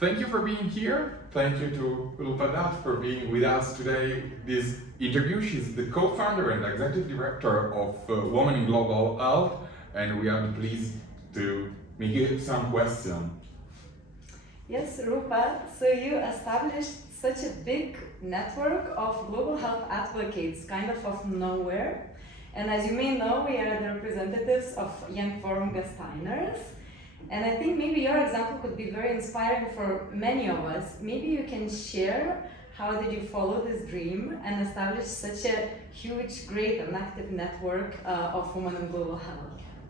Thank you for being here. Thank you to Roopa Dhatt for being with us today. This interview, she's the co-founder and executive director of Women in Global Health, and we are pleased to make you some questions. Yes, Rupa, so you established such a big network of global health advocates, kind of nowhere. And as you may know, we are the representatives of Young Forum Gasteiners. And I think maybe your example could be very inspiring for many of us. Maybe you can share how did you follow this dream and establish such a huge, great and active network of women in global health?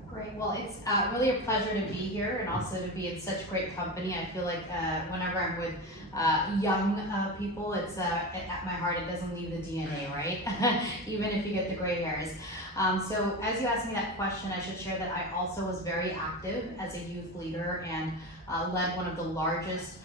Great. Well, it's really a pleasure to be here and also to be in such great company. I feel like whenever I'm with young people, it's at my heart, it doesn't leave the DNA, right? Even if you get the gray hairs. So as you asked me that question, I should share that I also was very active as a youth leader and led one of the largest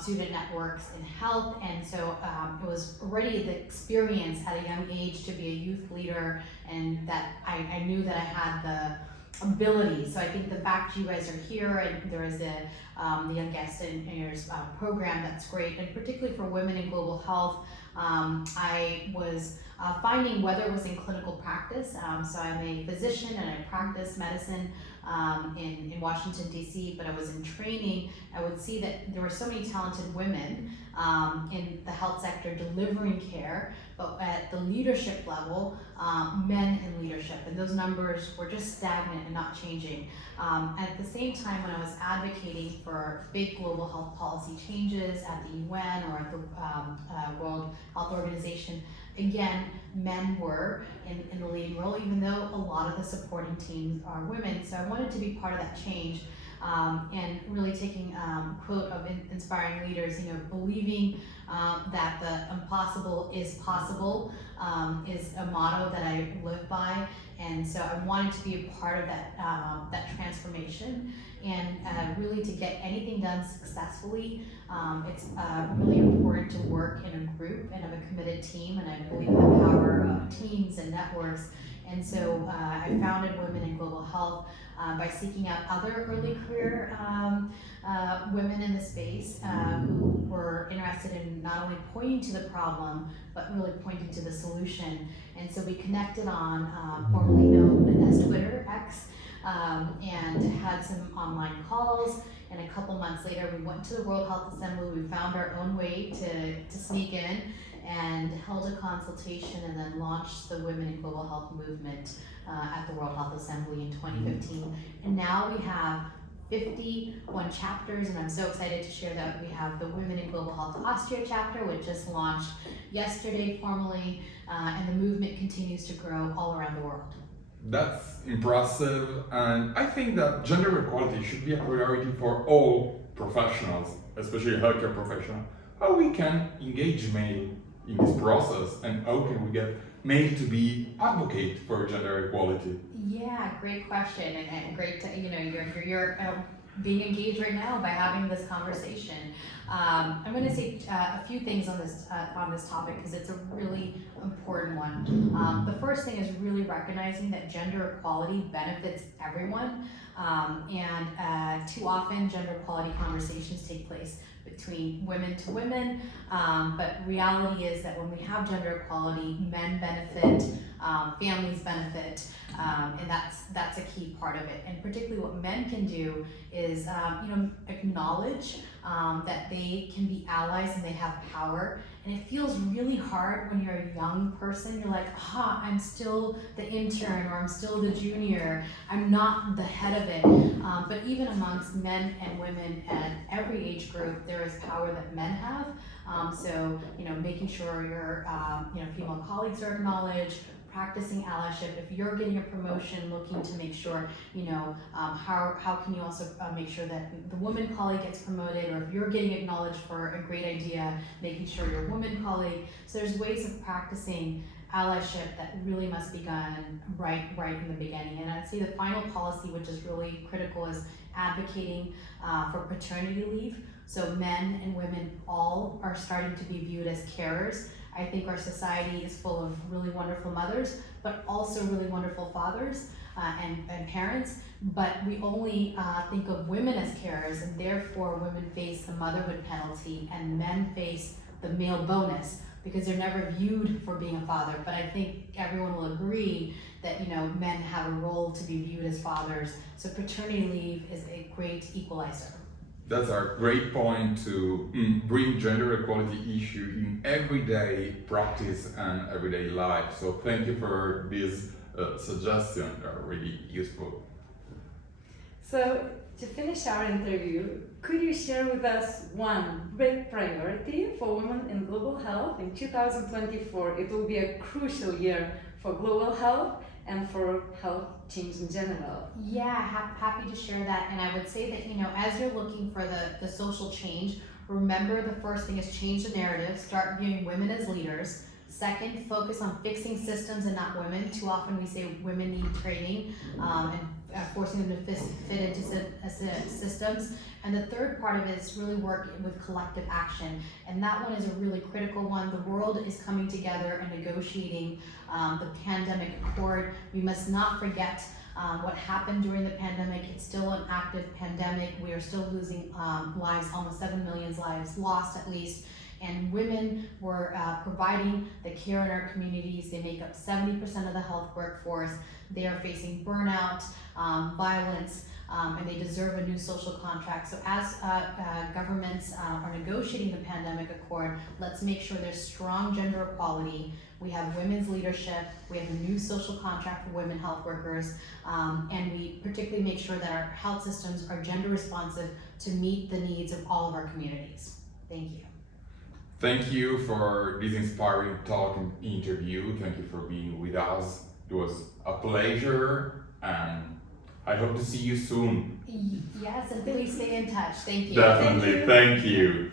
student networks in health, and so it was already the experience at a young age to be a youth leader, and that I knew that I had the ability. So I think the fact you guys are here and there is the Young Gasteiners program, that's great, and particularly for women in global health. I was finding whether it was in clinical practice, so I'm a physician and I practice medicine in Washington DC, but I was in training. I would see that there were so many talented women in the health sector delivering care, but at the leadership level, men in leadership, and those numbers were just stagnant and not changing. At the same time, when I was advocating for big global health policy changes at the UN or at the World Health Organization, again, men were in the leading role, even though a lot of the supporting teams are women. So I wanted to be part of that change, and really taking quote of inspiring leaders, believing that the impossible is possible is a motto that I live by. And so I wanted to be a part of that transformation, and really to get anything done successfully, it's really important to work in a group and have a committed team, and I believe in the power of teams and networks. And so I founded Women in Global Health by seeking out other early career women in the space who were interested in not only pointing to the problem, but really pointing to the solution. And so we connected on formerly known as Twitter, X, and had some online calls. And a couple months later, we went to the World Health Assembly. We found our own way to sneak in and held a consultation, and then launched the Women in Global Health movement at the World Health Assembly in 2015. And now we have 51 chapters, and I'm so excited to share that we have the Women in Global Health Austria chapter, which just launched yesterday formally, and the movement continues to grow all around the world. That's impressive, and I think that gender equality should be a priority for all professionals, especially healthcare professionals. How we can engage male in this process, and how can we get male to be advocate for gender equality? Yeah, great question, and great to you're being engaged right now by having this conversation. I'm going to say a few things on this topic because it's a really important one. The first thing is really recognizing that gender equality benefits everyone, and too often gender equality conversations take place between women to women, but reality is that when we have gender equality, men benefit, families benefit, and that's a key part of it. And particularly what men can do is acknowledge that they can be allies and they have power. And it feels really hard when you're a young person. You're like, I'm still the intern, or I'm still the junior. I'm not the head of it. But even amongst men and women at every age group, there is power that men have. So making sure your female colleagues are acknowledged, practicing allyship. If you're getting a promotion, looking to make sure, how can you also make sure that the woman colleague gets promoted, or if you're getting acknowledged for a great idea, making sure your woman colleague. So there's ways of practicing allyship that really must be done right in the beginning. And I'd say the final policy, which is really critical, is advocating for paternity leave. So men and women all are starting to be viewed as carers. I think our society is full of really wonderful mothers, but also really wonderful fathers and parents. But we only think of women as carers, and therefore women face the motherhood penalty and men face the male bonus because they're never viewed for being a father. But I think everyone will agree that men have a role to be viewed as fathers. So paternity leave is a great equalizer. That's a great point to bring gender equality issue in everyday practice and everyday life. So thank you for this suggestion. They're really useful. So to finish our interview, could you share with us one big priority for women in global health in 2024? It will be a crucial year for global health and for health change in general. Yeah, happy to share that. And I would say that, as you're looking for the social change, remember the first thing is change the narrative, start viewing women as leaders. Second, focus on fixing systems and not women. Too often we say women need training and forcing them to fit into systems. And the third part of it is really work with collective action. And that one is a really critical one. The world is coming together and negotiating the pandemic accord. We must not forget what happened during the pandemic. It's still an active pandemic. We are still losing lives, almost 7 million lives lost at least. And women were providing the care in our communities. They make up 70% of the health workforce. They are facing burnout, violence, and they deserve a new social contract. So as governments are negotiating the pandemic accord, let's make sure there's strong gender equality. We have women's leadership, we have a new social contract for women health workers, and we particularly make sure that our health systems are gender responsive to meet the needs of all of our communities. Thank you. Thank you for this inspiring talk and interview. Thank you for being with us. It was a pleasure, and I hope to see you soon. Yes, and please stay in touch. Thank you. Definitely. Thank you.